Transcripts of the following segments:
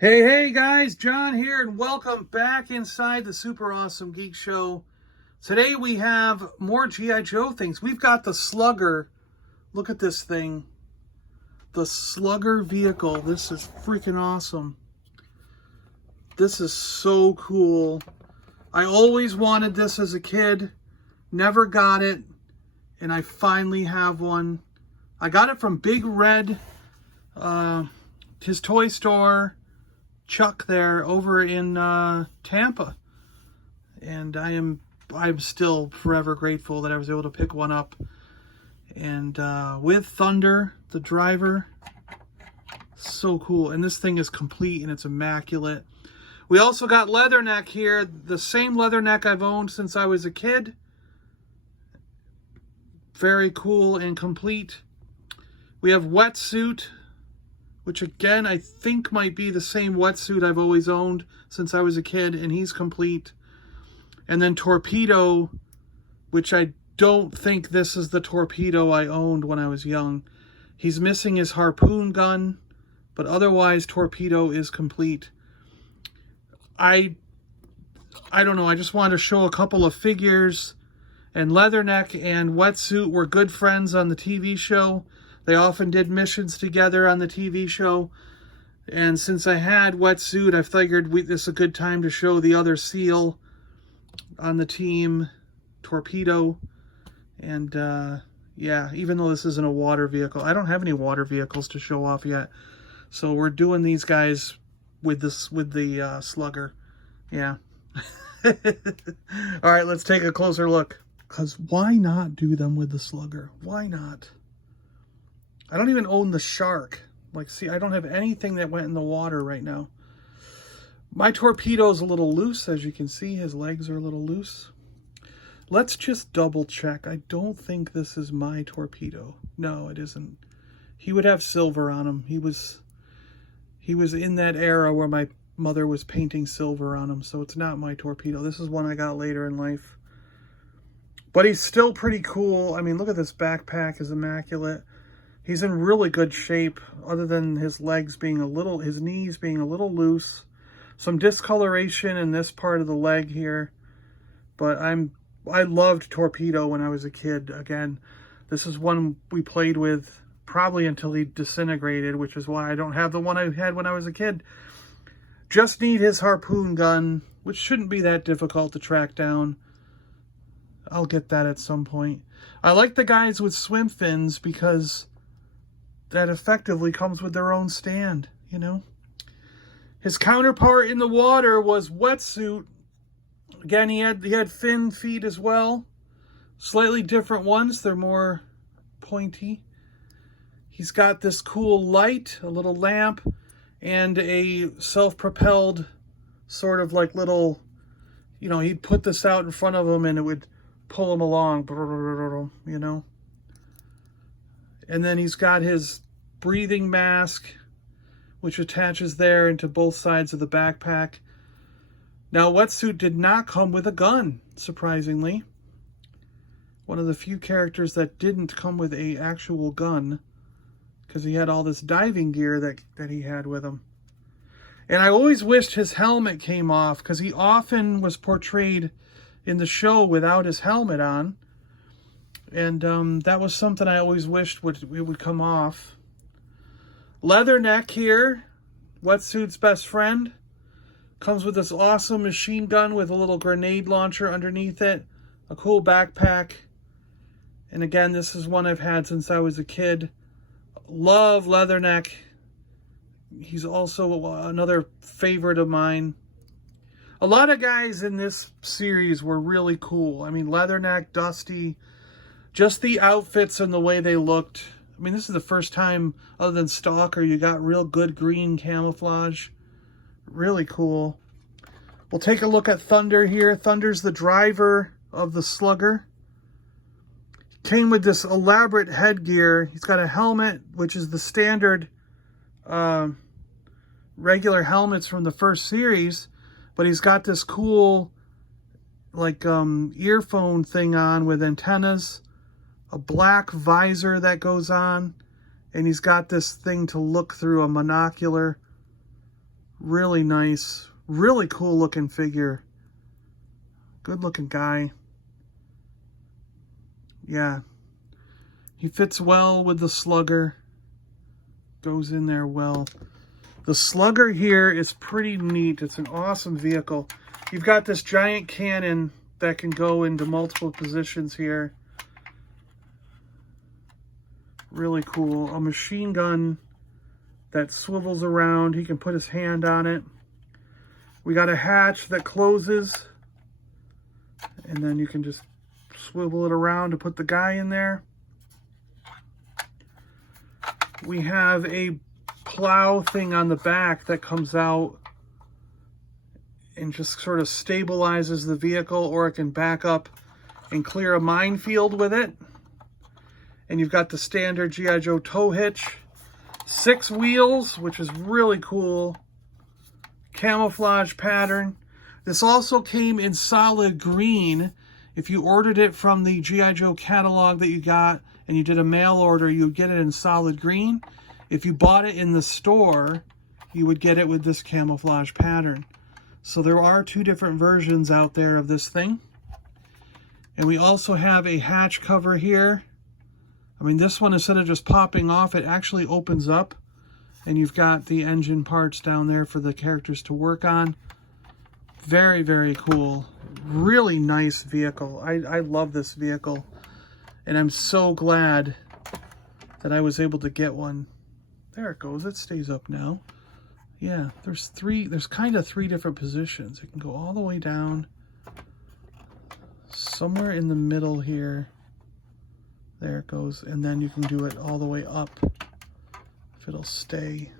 Hey guys, John here, and welcome back inside the Super Awesome Geek Show. Today we have more G.I. Joe things. We've got the Slugger. Look at this thing. The Slugger vehicle. This is freaking awesome. This is so cool. I always wanted this as a kid. Never got it. And I finally have one. I got it from Big Red, his toy store. Chuck there over in Tampa, and I'm still forever grateful that I was able to pick one up. And with Thunder, the driver, so cool. And this thing is complete and it's immaculate. We also got Leatherneck here, the same Leatherneck I've owned since I was a kid. Very cool and complete. We have Wetsuit, which again, I think might be the same wetsuit I've always owned since I was a kid, and he's complete. And then Torpedo, which I don't think this is the Torpedo I owned when I was young. He's missing his harpoon gun, but otherwise Torpedo is complete. I don't know, I just wanted to show a couple of figures. And Leatherneck and Wetsuit were good friends on the TV show. They often did missions together on the TV show. And since I had Wetsuit, I figured this is a good time to show the other SEAL on the team, Torpedo. And yeah, even though this isn't a water vehicle, I don't have any water vehicles to show off yet. So we're doing these guys with the Slugger. Yeah. All right, let's take a closer look. Because why not do them with the Slugger? Why not? I don't even own the Shark. Like, see, I don't have anything that went in the water right now. My Torpedo's a little loose, as you can see. His legs are a little loose. Let's just double check. I don't think this is my Torpedo. No, it isn't. He would have silver on him. He was in that era where my mother was painting silver on him, so it's not my Torpedo. This is one I got later in life. But he's still pretty cool. I mean, look at this backpack, is immaculate. He's in really good shape, other than his legs being his knees being a little loose. Some discoloration in this part of the leg here. But I loved Torpedo when I was a kid. Again, this is one we played with probably until he disintegrated, which is why I don't have the one I had when I was a kid. Just need his harpoon gun, which shouldn't be that difficult to track down. I'll get that at some point. I like the guys with swim fins because that effectively comes with their own stand, you know. His counterpart in the water was Wetsuit. Again, he had fin feet as well. Slightly different ones. They're more pointy. He's got this cool light, a little lamp, and a self-propelled sort of like little, you know, he'd put this out in front of him and it would pull him along, you know. And then he's got his breathing mask, which attaches there into both sides of the backpack. Now, Wetsuit did not come with a gun, surprisingly. One of the few characters that didn't come with an actual gun, because he had all this diving gear that he had with him. And I always wished his helmet came off, because he often was portrayed in the show without his helmet on. And that was something I always wished would come off. Leatherneck here, Wetsuit's best friend. Comes with this awesome machine gun with a little grenade launcher underneath it. A cool backpack. And again, this is one I've had since I was a kid. Love Leatherneck. He's also another favorite of mine. A lot of guys in this series were really cool. I mean, Leatherneck, Dusty, just the outfits and the way they looked. I mean, this is the first time, other than Stalker, you got real good green camouflage. Really cool. We'll take a look at Thunder here. Thunder's the driver of the Slugger. Came with this elaborate headgear. He's got a helmet, which is the standard regular helmets from the first series. But he's got this cool, like, earphone thing on with antennas. A black visor that goes on. And he's got this thing to look through, a monocular. Really nice, really cool looking figure. Good looking guy. Yeah. He fits well with the Slugger. Goes in there well. The Slugger here is pretty neat. It's an awesome vehicle. You've got this giant cannon that can go into multiple positions here. Really cool. A machine gun that swivels around. He can put his hand on it. We got a hatch that closes. And then you can just swivel it around to put the guy in there. We have a plow thing on the back that comes out and just sort of stabilizes the vehicle, or it can back up and clear a minefield with it. And you've got the standard G.I. Joe tow hitch. 6 wheels, which is really cool. Camouflage pattern. This also came in solid green. If you ordered it from the G.I. Joe catalog that you got and you did a mail order, you would get it in solid green. If you bought it in the store, you would get it with this camouflage pattern. So there are 2 different versions out there of this thing. And we also have a hatch cover here. I mean, this one, instead of just popping off, it actually opens up. And you've got the engine parts down there for the characters to work on. Very, very cool. Really nice vehicle. I love this vehicle. And I'm so glad that I was able to get one. There it goes. It stays up now. Yeah, there's kind of 3 different positions. It can go all the way down. Somewhere in the middle here. There it goes. And then you can do it all the way up if it'll stay.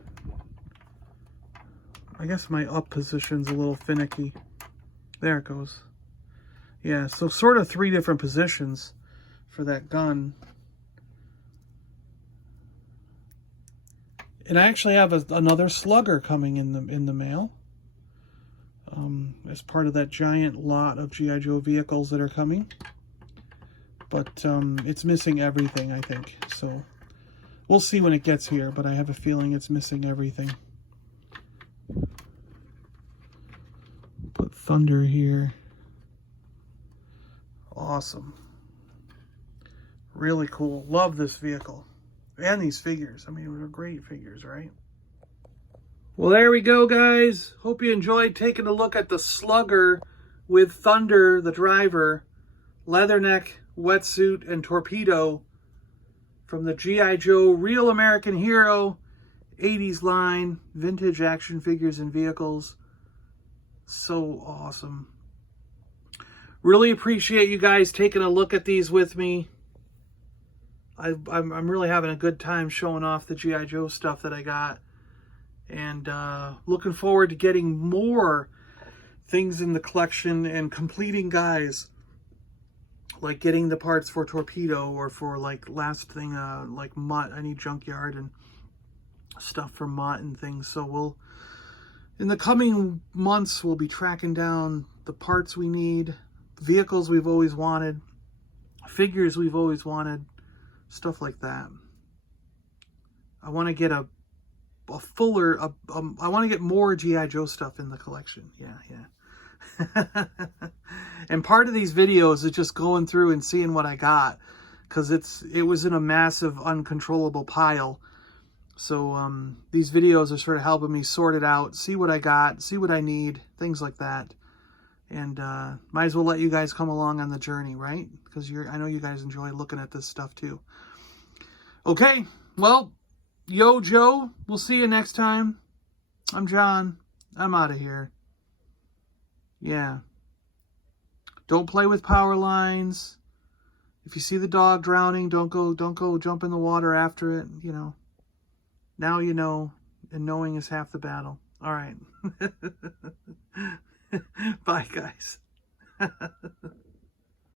I guess my up position's a little finicky. There it goes. Yeah, so sort of 3 different positions for that gun. And I actually have another Slugger coming in the mail. As part of that giant lot of G.I. Joe vehicles that are coming. But it's missing everything, I think. So we'll see when it gets here, but I have a feeling it's missing everything. Put Thunder here. Awesome. Really cool. Love this vehicle. And these figures. I mean, they're great figures, right? Well, there we go, guys. Hope you enjoyed taking a look at the Slugger with Thunder, the driver, Leatherneck, Wetsuit, and Torpedo from the G.I. Joe Real American Hero 80s line, vintage action figures and vehicles. So awesome. Really appreciate you guys taking a look at these with me. I'm really having a good time showing off the G.I. Joe stuff that I got. And looking forward to getting more things in the collection and completing guys. Like getting the parts for Torpedo, or for like last thing, like Mutt. I need Junkyard and stuff for Mutt and things. So we'll, in the coming months, we'll be tracking down the parts we need, vehicles we've always wanted, figures we've always wanted, stuff like that. I want to get a fuller, I want to get more G.I. Joe stuff in the collection. Yeah. And part of these videos is just going through and seeing what I got, because it was in a massive uncontrollable pile. So these videos are sort of helping me sort it out, see what I got, see what I need, things like that. And might as well let you guys come along on the journey, right? Because I know you guys enjoy looking at this stuff too. Okay, well, yo Joe, we'll see you next time. I'm John. I'm out of here. Yeah. Don't play with power lines. If you see the dog drowning, don't go jump in the water after it, you know. Now you know, and knowing is half the battle. All right. Bye, guys.